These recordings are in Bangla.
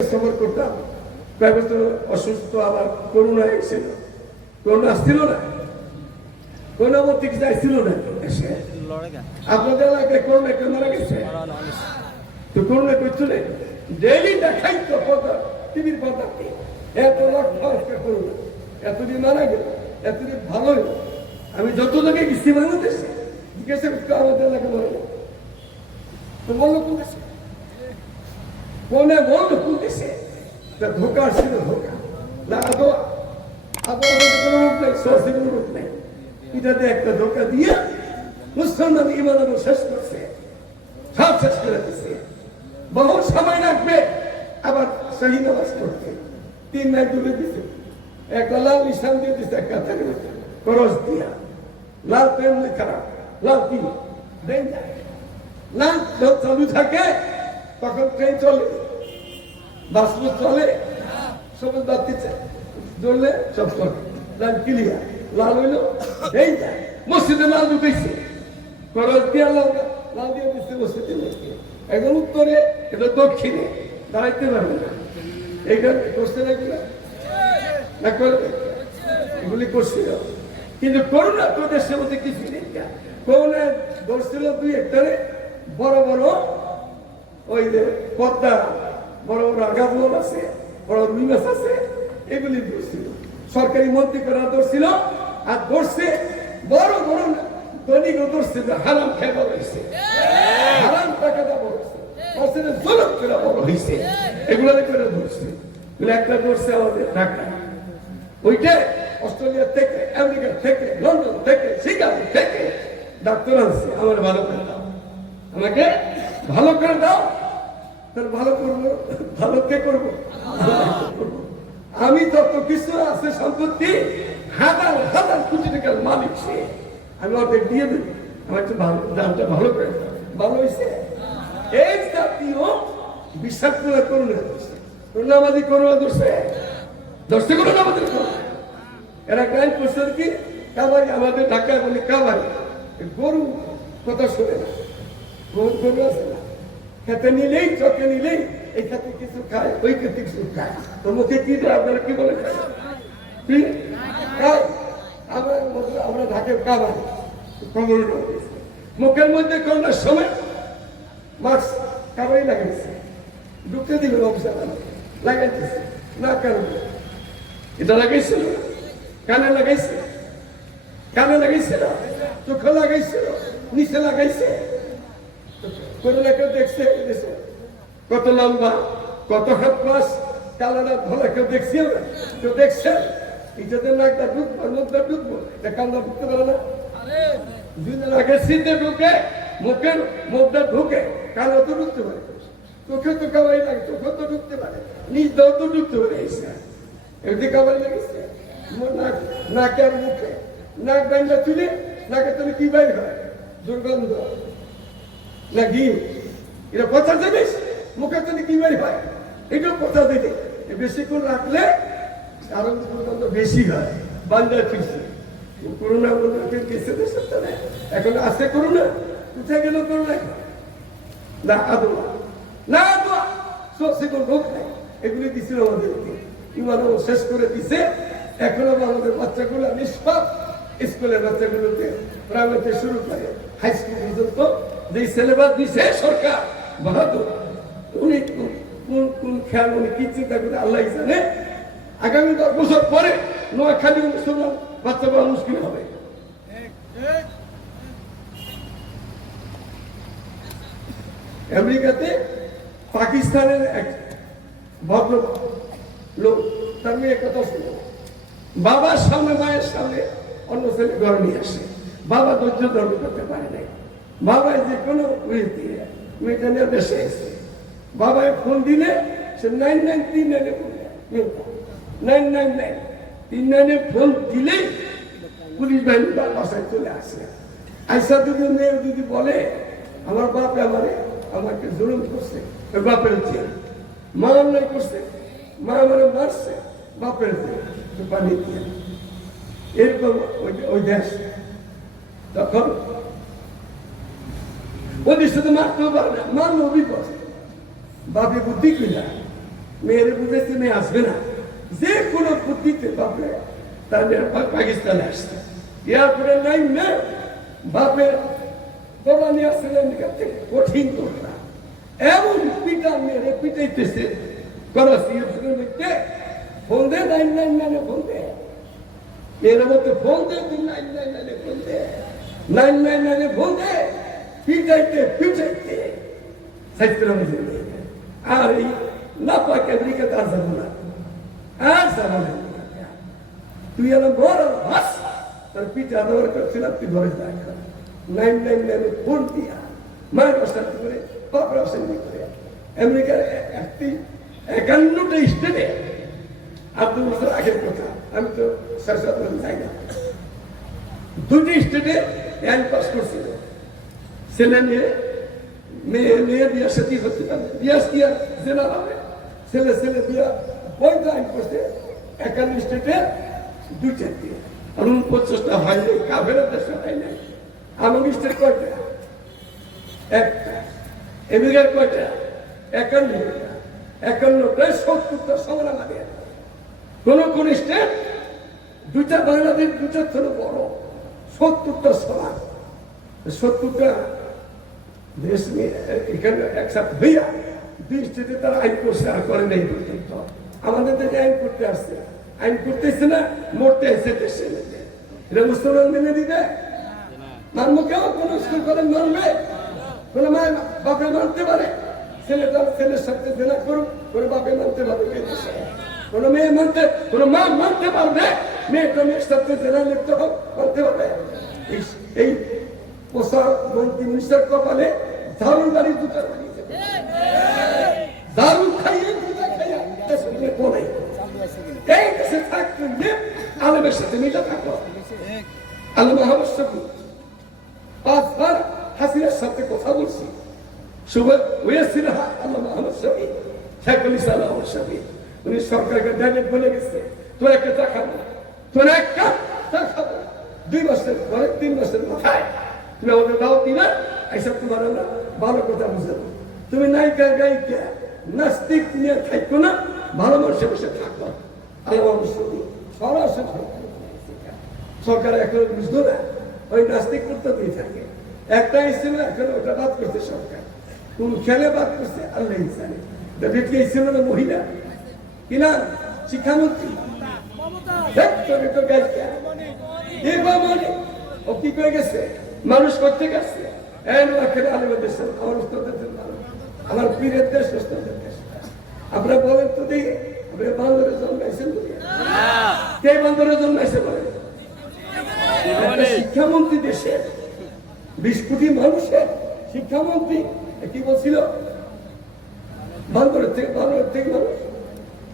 সফর করতাম, কয়েক বছর অসুস্থ, আবার করোনা এসেছিল, করোনা আসছিল না, করোনা চিকিৎসা আসছিল না, আপনাদের এলাকায় করোনা কেউ মারা গেছে, তো করোনা করছো না, ডেইলি দেখাই তো কথা টিভির কথা, এত লক্ষ করোনা, এতদিন মারা গেল, এতদিন ভালো হলো। আমি যত জায়গায় গেছি বাংলাদেশে জিজ্ঞাসা করতে আমাদের এলাকা মারা গেল, তো বললো কোন দেশে, কোনে বললো কোন দেশে, ধোকা ছিল, ধোকা না, আদৌ কোনো রূপ নেই, সহজে কোনো রূপ নেই, এটাতে একটা ধোকা দিয়ে মুসলমান ইমান শেষ করছে, সব শেষ করে দিচ্ছে। বহু সময় লাগবে আবার সহি নামাজ পড়তে, 3 নাইট দূরে দিছে, একটা লাল নিশান দিয়ে দিচ্ছে, একটা করস দিয়া, লাল প্রেম খারাপ, লাল কি লাল চালু থাকে, তখন ট্রেন চলে, বাস চলে, সবুজ বাতি জ্বললে সব চলে, লাল ক্লিয়ার, লাল হইলো এই যায়, মসজিদে লাল ঢুকেছে, করস দিয়া লাল দিয়ে দিচ্ছে মসজিদে, এখন উত্তরে, এটা দক্ষিণে, দাঁড়াইতে পারবে না, এইখানে করছে না, না করবে, এগুলি করছিল। কিন্তু করোনা তো দেশের মধ্যে কিছু নেই, করোনা ধরছিল 2 হেক্টরে বড় বড় ওই যে পদ্মা, বড় বড় আগামল আছে, বড় রুই মাছ আছে, এগুলি ধরছিল, সরকারি মন্ত্রী করা ধরছিল, আর ধরছে বড় বড় দৈনিক ধরছে, হারাম খেয়ে বড় হয়েছে, হারাম টাকাটা বড় হয়েছে, জলক করে বড় হয়েছে, এগুলো করে ধরছে, একটা ধরছে আমাদের ঢাকা, ওইটা অস্ট্রেলিয়া থেকে, আমেরিকা থেকে, লন্ডন থেকে, শিকাগো থেকে ডাক্তার আনছে, আমার ভালো করে দাও, আমাকে ভালো করে দাও, তাহলে ভালো করবো, ভালো কে করবো, আমি তত কিছু আছে সম্পত্তি, হাজার হাজার কোটি টাকার মালিক সে, আমি অর্ধেক দিয়ে দেব, আমার একটু ভালো দামটা ভালো করে দাও, ভালো হয়েছে। এই জাতীয় বিষাক্ত করোনা ধরছে, করোনাবাদী করোনা ধরছে, ধরছে করোনাবাদী করোনা, এরা গান করছে কি কাবারি, আমাদের ঢাকায় বলি কাবারি, গরু কথা শোনে না, গরু আছে না, খেতে নিলেই, চকে নিলেই, এই খেতে কিছু খায়, ওই খেতে কিছু খায়, তো মুখে কি দেয়, আপনারা কি বলে খায়, আমরা ঢাকের কাবারি, মুখের মধ্যে করোনার সময় মাস্ক কাবারি লাগাইছে, ঢুকতে দিবে অফিসার লাগাইতেছে না, কারণ এটা লাগাইছিল, কানে লাগাইছে, কানে লাগাইছিল, চোখে লাগাইছিল, নিচে লাগাইছে, করোনা কেউ দেখছে, কত লম্বা, কত হাত মাস, কালারা ধরা কেউ দেখছি, কেউ দেখছে, ইটাতে নাকটা ঢুকবো, মুখটা ঢুকবো, কানটা ঢুকতে পারে না, দুদিন আগে শীতে ঢুকে, মুখের মুখটা ঢুকে, কানও তো ঢুকতে পারে, চোখে তো কাবারি লাগে, চোখে তো ঢুকতে পারে, নিজ দাও তো ঢুকতে পারে, এমনি কাবারি লাগিয়েছে, নাকে আর মুখে, নাক বাইন্দা তুলে, নাকে তুমি কি বাইর হয়, দুর্গন্ধ না ঘি, এটা পচা জিনিস, মুখে তুমি কি বাইর হয়, এটাও পচা দিতে, বেশিক্ষণ রাখলে আরো দুর্গন্ধ বেশি হয়, বান্দা ফিরছে, করোনা গেছে দেশের তো না, এখন আছে করোনা, কোথায় গেল করোনা, না আদোয়া, না আদোয়া, সবসে কোন রোগ নাই, এগুলি দিছিল আমাদেরকে, ইমান শেষ করে দিছে। এখনো আমাদের বাচ্চাগুলো নিষ্পাপ, স্কুলের বাচ্চাগুলোতে প্রাইভেটে শুরু করে হাই স্কুল পর্যন্ত যে সিলেবাস দিছে সরকার, বাহাদুর, উনি কোন কোন খেয়াল, উনি কি চিন্তা করে আল্লাহ জানে, আগামী 10 বছর পরে নোয়াখালী মুসলমান বাচ্চা পড়া মুশকিল হবে। আমেরিকাতে পাকিস্তানের এক ভদ্র লোক, তার মেয়ে কথা শুনো, বাবার সামনে, মায়ের সামনে অন্য ছেলে ঘরে নিয়ে আসে, বাবা ধৈর্য ধারণ করতে পারে নাই, বাবা যে কোনো মেয়েটা নিয়ে দেশে এসে, বাবায় ফোন দিলে সে 993 ফোন দেয়, 999 ফোন দিলেই পুলিশ বাহিনী তার বাসায় চলে আসে। আইসা যদি মেয়ে যদি বলে আমার বাপে আমাকে জুলুম করছে, বাপের চেয়ে মা অন্যায় করছে, মা মানে মারছে, বাপের চেয়ে পানি দিয়ে, এরকম ওই দেশ, তখন ওদের সাথে মারতেও পারে না, মারলেও বিপদ, বাপে বুদ্ধি কিনা মেয়ের বুঝেছে মেয়ে আসবে না, যে কোনো বুদ্ধিতে বাপরে তার পাকিস্তানে আসছে। এয়ারপোর্টে নাই না বাপের তোলা নিয়ে আসছে আমেরিকা থেকে, কঠিন তোলা এমন পিটা মেয়েরে পিটাইতেছে করাচি এয়ারপোর্টের মধ্যে। ফোন দে 999 ফোন দে, মেয়ের মধ্যে ফোন দে 999 ফোন দে, 999 ফোন দে, পিটাইতে পিটাইতে আর এই না পাক আমেরিকা তার যাবো না, আর যাবো না। তুই এলাম বড় ভাস তার পিঠা দেওয়ার করছিলাম, তুই ঘরে যা 999 ফোন দিয়া মায়ের অশান্তি করে বাপের অশান্তি করে আমেরিকার 51টা স্টেটে। 8 বছর আগের কথা, আমি তো 6-7 বছর যাই না, 2টি স্টেটে আইন পাস করছিল। ছেলে মেয়ে বিয়া সাথী হচ্ছে, বিয়া দিয়া জেলা হবে, ছেলে বিয়া বৈধ আইন করছে 51 স্টেটে 2টা দিয়ে। আর 49টা হয় নাই, কাফের দেশে হয় নাই। আমার স্টেট কয়টা? একটা। আমেরিকার কয়টা? 51টা। 51টায় 70টা সমান আমাদের। কোন স্টেট 2টা বাংলাদেশ 2টার থেকে বড়, 70টা সমান। 70টা দেশ এখানে একসাথে হইয়া 2 স্টেটে তারা আইন করছে, আর করে নেই পর্যন্ত। আমাদের দেশে আইন করতে আসছে, আইন করতেছে না, মরতে আসছে দেশে। এটা মুসলমান মেনে দিবে? মানবো কেউ? কোন স্কুল কলেজ মানবে? কোন মায়ের বাপে মানতে পারে? ছেলের সাথে জেনা করুক, কোন বাপে মানতে পারবে? কোন মেয়ে মানতে, কোন মা মানতে পারবে? মেয়ের সাথে জেনা লিপ্ত হোক মানতে পারবে? এই পোষা মন্ত্রী মিনিস্টার কপালে দারুণ বাড়ি দুটা লাগিয়েছে, দারুণ খাইয়ে দুটা খাইয়া দেশে কোনে এই দেশে থাকতে আলেমের সাথে মিলে থাকো। আলেম আহমদ শফি 5 বার হাসিনার সাথে কথা বলছি। শেখুল ইসলাম আহমদ শফি উনি সরকারকে ডাইরেক্ট বলে গেছে, তোর একটা চা খাবো, তোর একটা চা খাবো। 2 বছর পরে 3 বছর মাথায় তুমি আমাদের দাও দিবা, এইসব তোমার আমরা ভালো কথা বুঝাবো। তুমি নায়িকা গায়িকা নাস্তিক নিয়ে থাকতো না, ভালো মানুষের বসে থাকতো। সরকার এখন বুঝতো না, ওই নাস্তিক করতে দিয়ে থাকে। একটা ছিল, এখন ওটা বাদ করছে সরকার। কোন খেলে বাদ করছে আল্লাহ জানে। দেখতে ছিল না মহিলা কিনা শিক্ষামন্ত্রী, ও কি করে গেছে, মানুষ করতে গেছে। আমার পীরের দেশ, আপনারা বলেন তো দেখি, আপনারা বান্দরে জন্মাইছেন? কে বান্দরে জন্মাইছে বলেন? শিক্ষামন্ত্রী দেশের 20 কোটি মানুষের শিক্ষামন্ত্রী কি বলছিল? বান্দরের থেকে মানুষ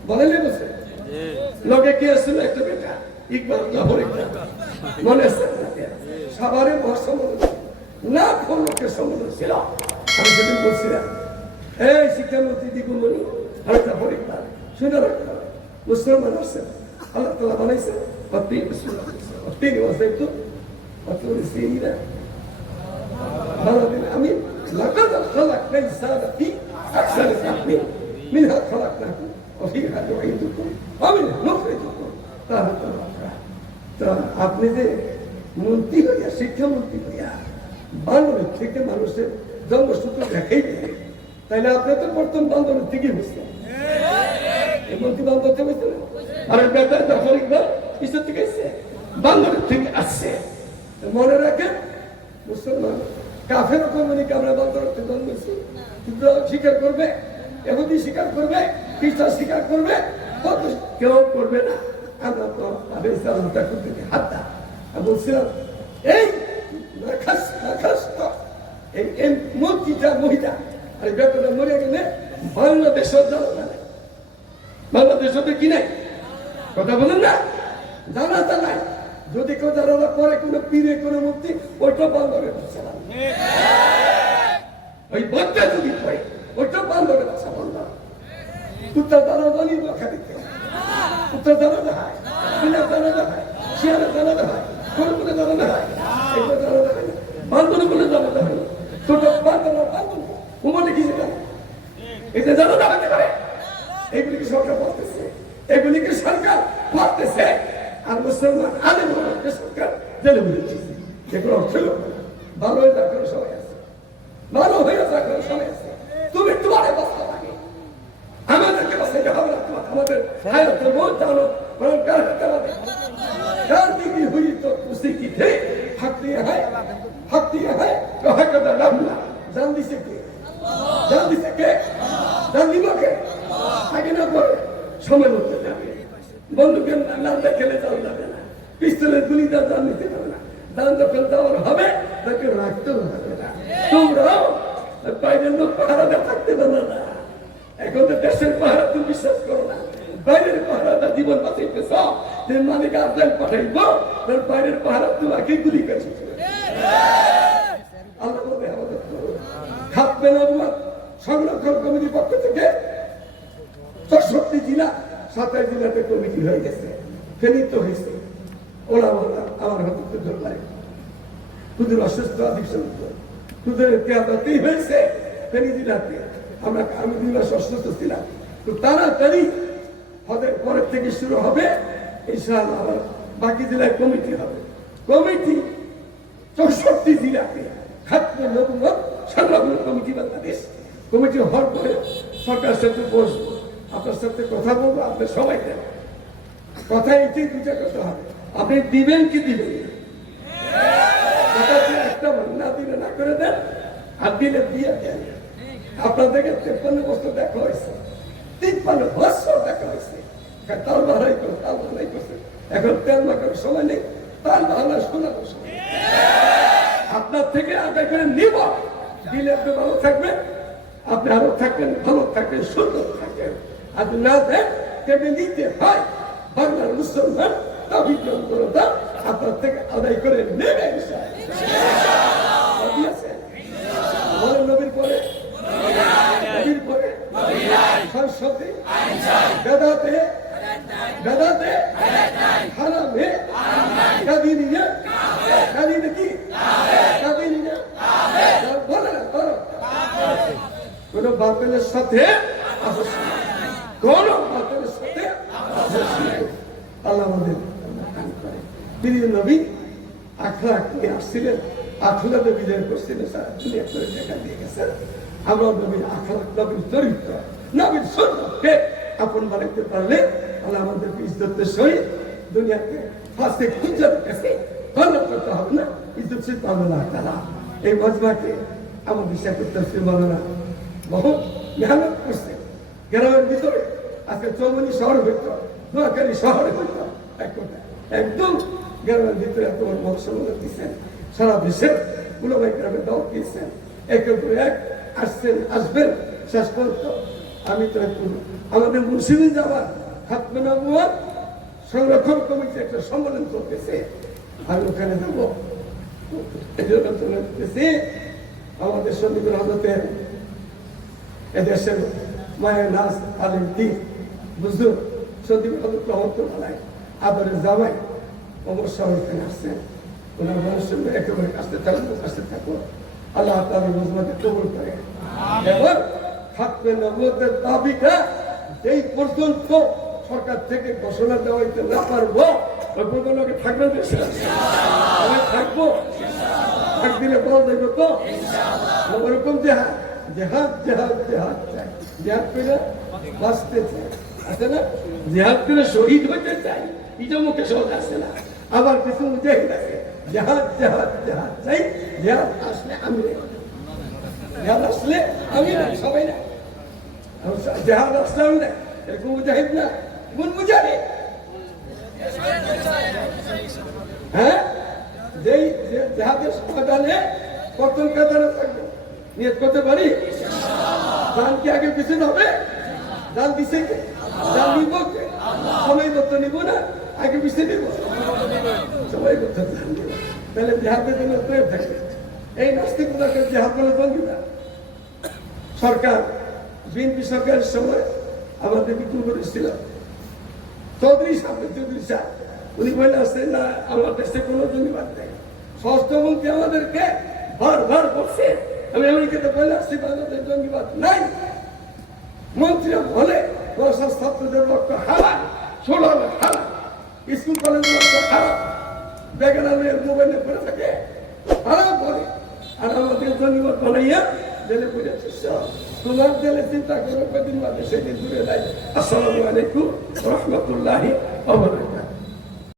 বলে বলছে। লোকে কি আসছিল? একটা বেটা ইকবাল জাফর ইকবাল, মনে আছে? সবারে মহাসম্মেলন লাখ লোকের সম্মেলন ছিল। আমি সেদিন বলছিলাম, এই শিক্ষামন্ত্রী দিগুমণি আর জাফর ইকবাল শুনে রাখতে হবে, মুসলমান আসছেন, আল্লাহ তাআলা বানাইছেন। আমি লাকাদ খালাকনা ইনসানা ফি আহসানি তাকওয়িম মিনহা খালাকনাকুম ওয়া ফিহা নুঈদুকুম ওয়া মিনহা নুখরিজুকুম তারাতান উখরা। তো আপনি যে মন্ত্রী হইয়া, শিক্ষামন্ত্রী হইয়া বান্দরের থেকে মানুষের জন্মসূত্র দেখাই দেয়, তাইলে আপনি তো প্রথম বান্দরের থেকে বুঝলেন। এই মন্ত্রী বান্দর থেকে বুঝলেন, আর বেটা জাফর ইকবাল কিসের থেকে আসছে? বান্দরের থেকে আসছে। মনে রাখেন, মুসলমান কাফের কমিউনিকে আমরা বান্দরের থেকে জন্মেছি, স্বীকার করবে, এহুদি স্বীকার করবে, খ্রিস্টান স্বীকার করবে, কেউ করবে না। আমরা তো করতে হাতটা বলছিলাম, এই মন্ত্রীটা মহিলা আর বেটাটা মরে গেলে বাংলাদেশের জানা নাই, বাংলাদেশ কি নাই কথা বলেন না, জানাতা নাই। যদি কেউ জানা পরে কোনো পীরে কোনো মন্ত্রী, ওইটা বান্দরের ভাষা, ওই বইটা যদি পড়ে ওইটা বান্দরের ভাষা। বান্দর কুত্তা দানা দানি দেখা দিতে, কুত্তা দানা দেখায়, বিনা দানা দেখায়, শিয়ালের দানা দেখায়, কোনো কোনো দানা দেখায়, এগুলো দানা দেখায় না, বান্দর বলে দানা দেখায় না। ছোট বান্দর বান্দর উমরে কি জানে, এটা জানা দেখাতে পারে, এইগুলি কি সরকার বলতেছে? এগুলিকে সরকার বলতেছে, আর মুসলমান আলেম ওলামাকে সরকার জেলে বুঝেছে। এগুলো অর্থ ভালো হয়ে যাওয়ার সময় আছে, ভালো হয়ে যাওয়ার সময় আছে। তুমি তোমার বাঁচতে লাগে, আমাদেরকে বাঁচাইতে হবে না। আমাদের হায়াতের বহুত জানো शांति की हुई तो उसी की थे, हक दिया है तो हक का लम्बा जल्दी से के जल्दी बके आगे ना बढ़े समय होते जाए बंदूकेर नाम खेले जाओ जाবে না, পিস্তলের গুলি দাও জান নিতে পারবে না, দান যখন দেওয়ার হবে তাকে রাখতেও হবে না। তোমরাও বাইরের লোক পাহারা থাকতে পারবে না। এখন তো দেশের পাহারা তুমি বিশ্বাস করো না, বাইরের পাহারাটা জীবন বাঁচাইতেছ, যে মালিক আফগান পাঠাইব তার বাইরের পাহারা তোমাকে গুলি করেছে। আল্লাহ বলে আমাদের খাতবে না সংরক্ষণ কমিটির পক্ষ থেকে 64 জেলা 27 জেলাতে কমিটি হয়ে গেছে, ফেনীত হয়েছে। ওরা আমার হাতে ধরলাই তোদের অসুস্থ অধিক তোদের কেয়াতেই হয়েছে ফেনী জেলাতে। আমি 2 মাস অসুস্থ ছিলাম, তো তাড়াতাড়ি হদের পরের থেকে শুরু হবে ইনশাআল্লাহ। আবার বাকি জেলায় কমিটি হবে, কমিটি 64 জেলাতে খাতবে নবুয়ত সংরক্ষণ কমিটি বাংলাদেশ। কমিটি হওয়ার পরে সরকারের সাথে বসবো, আপনার সাথে কথা বলবো, আপনি সবাই দেন কথা। এটাই 2টা কথা হবে, আপনি দিবেন কি দিবেন একটা না দিলে না করে দেন, আর দিলে দিয়ে দেন। আপনাদেরকে 53 বছর দেখা হয়েছে, 53 বছর দেখা হয়েছে, তাল বাহাই করে তাল বাহাই করছে। এখন তেল মাখার সময় নেই, তাল বাহানা শোনার সময়। আপনার থেকে আদায় করে নিব, দিলে আপনি ভালো থাকবেন, আপনি আরো থাকবেন, ভালো থাকবেন, সুন্দর থাকবেন। আর না দেন কেটে নিতে হয়, বাংলার মুসলমান দাবি জনতা আপনার থেকে আদায় করে নেবে। নবীর পরে সংসদে বেদাতে হারামে কাদিনিয়া কি কাদিনিয়া বলে না করো কোন বাতিলের সাথে কোন বাতিলের সাথে আল্লাহ আমাদের প্রিয় নবী আখলাক নিয়ে আসছিলেন, আখলাকে বিজয় করছিলেন, সারা দুনিয়া করে দেখা দিয়ে গেছেন। আমরা নবীর আখলাক, নবীর চরিত্র, নবীর সুন্নতকে আপন বানাইতে পারলে আল্লাহ আমাদেরকে ইজ্জতের সহিত দুনিয়াতে ফাঁসে খুঁজে গেছে ভালো করতে হবে না, ইজ্জত পাবে না তারা। এই মজমাকে আমার বিশ্বাস করতে বলনা বহু মেহনত করছে। গ্রামের ভিতরে আজকে চৌমনি শহর হইত, নোয়াখালী শহরে হইত, একদম গ্রামের ভিতরে তোমার মহসম্মত দিচ্ছেন, সারা দেশের উলামায়ে কেরামের দল দিয়েছেন, একের পর এক আসছেন, আসবেন। শেষ পর্যন্ত আমি তো একটু আমাদের মুর্শিদি যাওয়ার খাতমে নবুয়ত সংরক্ষণ কমিটি একটা সম্মেলন চলতেছে, আমি ওখানে যাবো। আমাদের সন্দীপুর হাজতের এদেশের মায়ের নাচ আলিম দিন বুঝলো সন্দীপুর হাজত রহমতুল্লাহ আদরের জামাই অমর সাহেব এখানে আসছেন। ওনার মানুষের একেবারে কাছে থাকবো, আল্লাহ তাআলা মজমাকে কবুল করে। এবার খাতমে নবুয়তের দাবিটা এই পর্যন্ত সরকার থেকে ঘোষণা দেওয়া হইতে না পারবো, ওই পর্যন্ত থাকবেন থাকবো, থাক দিলে বল দেখবো তো ওরকম জেহাদ জেহাদ জেহাদ জেহাদ চাই, জেহাদ করে বাঁচতে চাই, আছে না? জেহাদ করে শহীদ হইতে চাই, এটা মুখে সহজ আসছে না। আবার কিছু মুজাহিদ আছে জেহাদ জেহাদ জেহাদ চাই, জেহাদ আসলে আমি জেহাদ আসলে আমি না, সবাই না, জেহাদ আসলে আমি না, এরকম মুজাহিদ না, কোন মুজাহিদ? হ্যাঁ, যেই জেহাদের সমাধানে প্রথম কাতারে থাকবে, নিয়ত করতে পারি। জান কি আগে পিছনে হবে? জান দিছে কে? জান নিব কে? সময় মতো নিব না, আগে পিছিয়ে নিব, সময় মতো জান নিব। তাহলে জেহাদের জন্য তৈরি থাকবে। এই নাস্তিক মুনাফের জেহাদ বলে জঙ্গিরা। সরকার বিএনপি সরকারের সময় আমাদের বিপুল করেছিল চৌধুরী সাহেব, উনি বলে আসছেন না আমার দেশে কোনো জঙ্গিবাদ নেই। স্বরাষ্ট্রমন্ত্রী আমাদেরকে বারবার বলছে, আমি আমেরিকাতে বলে আসছি বাংলাদেশ জঙ্গিবাদ নাই। মন্ত্রীরা বলে বর্ষার ছাত্রদের রক্ত হারাম, ষোলো হারাম, স্কুল কলেজের রক্ত হারাম, বেগানা মেয়ের মোবাইলে পড়ে থাকে হারাম বলে, আর আমাদের জনিমত বানাইয়া জেলে পড়েছিস। তোমার জেলে চিন্তা করো কদিন বাদে সেদিন দূরে নাই। আসসালামু আলাইকুম রহমতুল্লাহি ওয়া বারাকাতুহু।